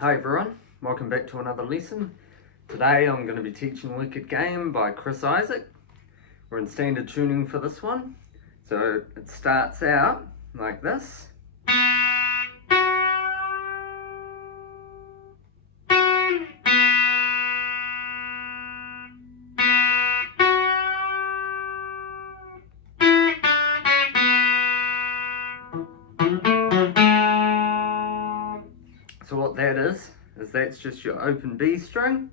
Hi everyone, welcome back to another lesson. Today I'm going to be teaching Wicked Game by Chris Isaak. We're in standard tuning for this one. So it starts out like this. So what that is that's just your open B string,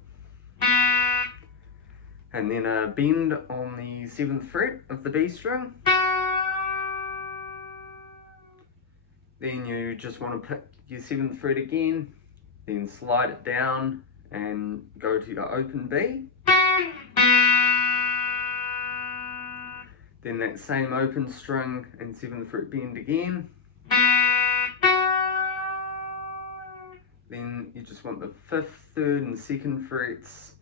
and then a bend on the 7th fret of the B string. Then you just want to pick your 7th fret again, then slide it down and go to your open B. Then that same open string and 7th fret bend again. Then you just want the 5th, 3rd and 2nd frets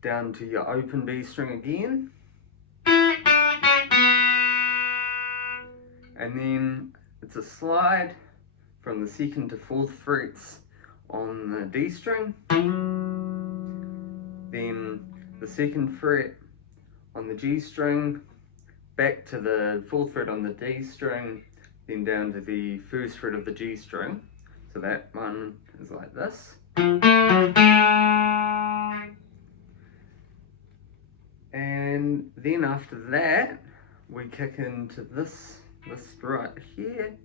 down to your open B string again. And then it's a slide from the 2nd to 4th frets on the D string. Then the 2nd fret on the G string, back to the 4th fret on the D string, then down to the 1st fret of the G string. So that one is like this. And then after that, we kick into this right here.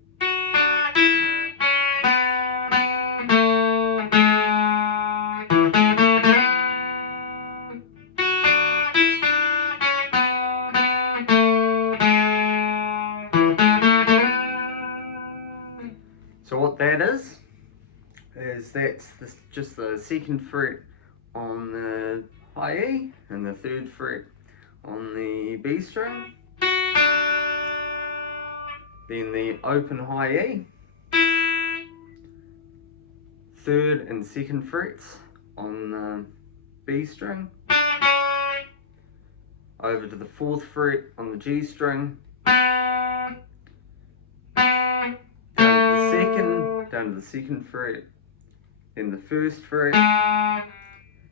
So what that is that's just the 2nd fret on the high E and the 3rd fret on the B string. Then the open high E, 3rd and 2nd frets on the B string, over to the 4th fret on the G string, down to the 2nd fret, then the 1st fret,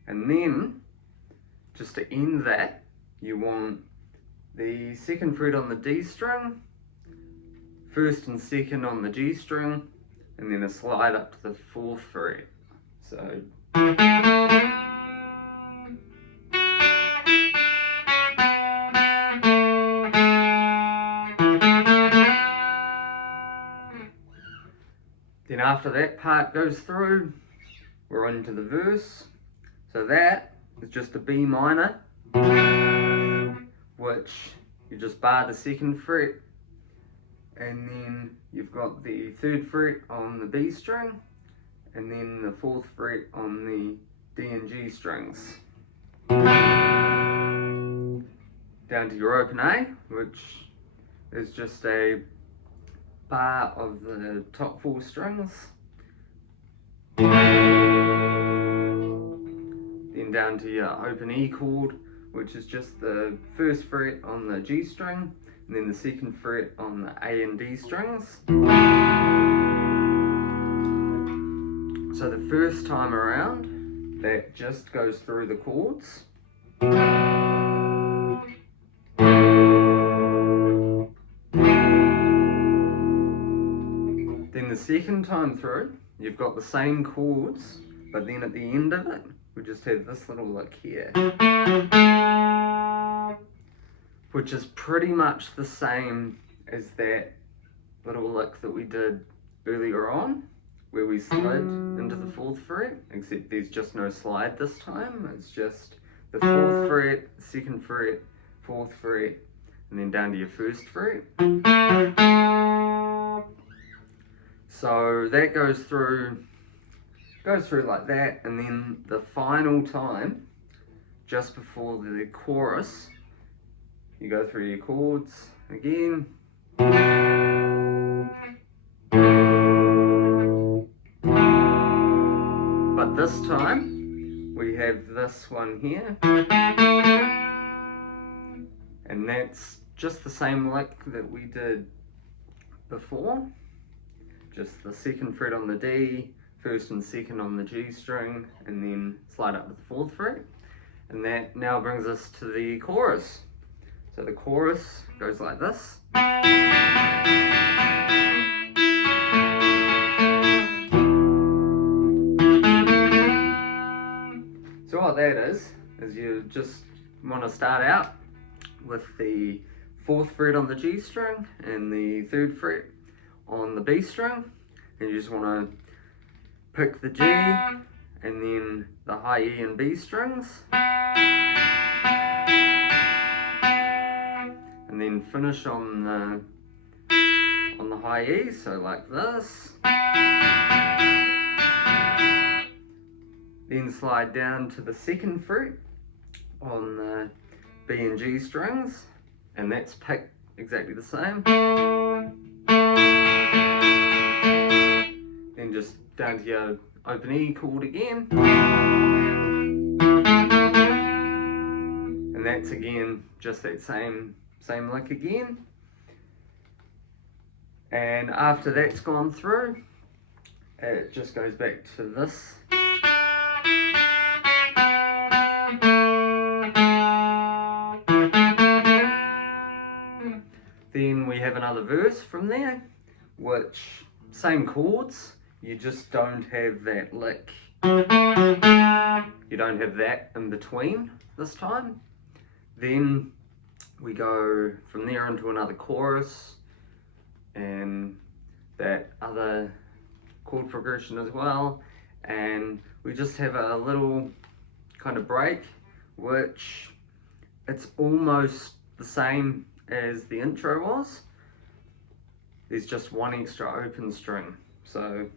and then just to end that, you want the 2nd fret on the D string, 1st and 2nd on the G string, and then a slide up to the 4th fret. So then after that part goes through, we're on to the verse. So that is just a B minor, which you just bar the 2nd fret, and then you've got the 3rd fret on the B string, and then the 4th fret on the D and G strings. Down to your open A, which is just a bar of the top 4 strings. Then down to your open E chord, which is just the 1st fret on the G string, and then the 2nd fret on the A and D strings. So the first time around, that just goes through the chords. Then the second time through, you've got the same chords, but then at the end of it, we just have this little lick here, which is pretty much the same as that little lick that we did earlier on, where we slid into the 4th fret, except there's just no slide this time. It's just the 4th fret, 2nd fret, 4th fret, and then down to your 1st fret. So that goes through like that, and then the final time, just before the chorus, you go through your chords again. But this time, we have this one here, and that's just the same lick that we did before. Just the 2nd fret on the D, first and second on the G string, and then slide up to the 4th fret. And that now brings us to the chorus. So the chorus goes like this. So what that is you just want to start out with the 4th fret on the G string and the 3rd fret on the B string, and you just want to pick the G and then the high E and B strings, and then finish on the high E, so like this. Then slide down to the 2nd fret on the B and G strings, and that's picked exactly the same. Then just down to your open E chord again, and that's again just that same lick again. And after that's gone through, it just goes back to this. Then we have another verse from there, which same chords, you just don't have that lick. You don't have that in between this time. Then we go from there into another chorus and that other chord progression as well, and we just have a little kind of break, which it's almost the same as the intro was. There's just one extra open string, so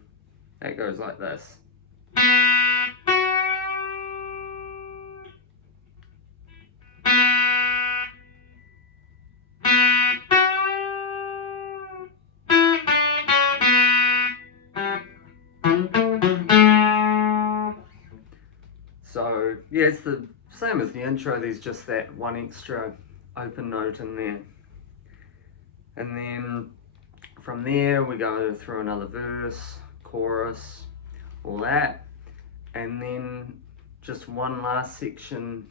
that goes like this. So yeah, it's the same as the intro, there's just that one extra open note in there. And then from there we go through another verse, chorus, all that, and then just one last section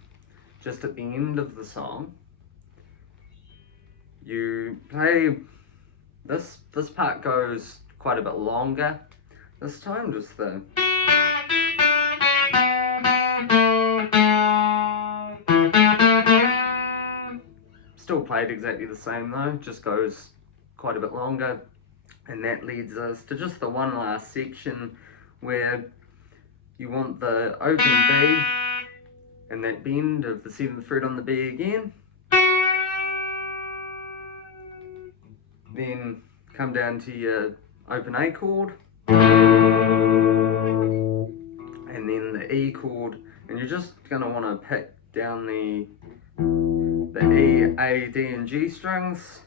just at the end of the song. You play this part goes quite a bit longer this time, just the still played exactly the same though, just goes quite a bit longer, and that leads us to just the one last section where you want the open B and that bend of the 7th fret on the B again, then come down to your open A chord and then the E chord, and you're just going to want to pick down the E, A, D and G strings,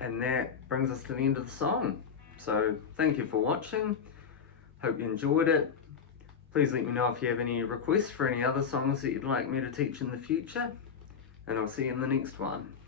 and that brings us to the end of the song. So thank you for watching, hope you enjoyed it. Please let me know if you have any requests for any other songs that you'd like me to teach in the future, and I'll see you in the next one.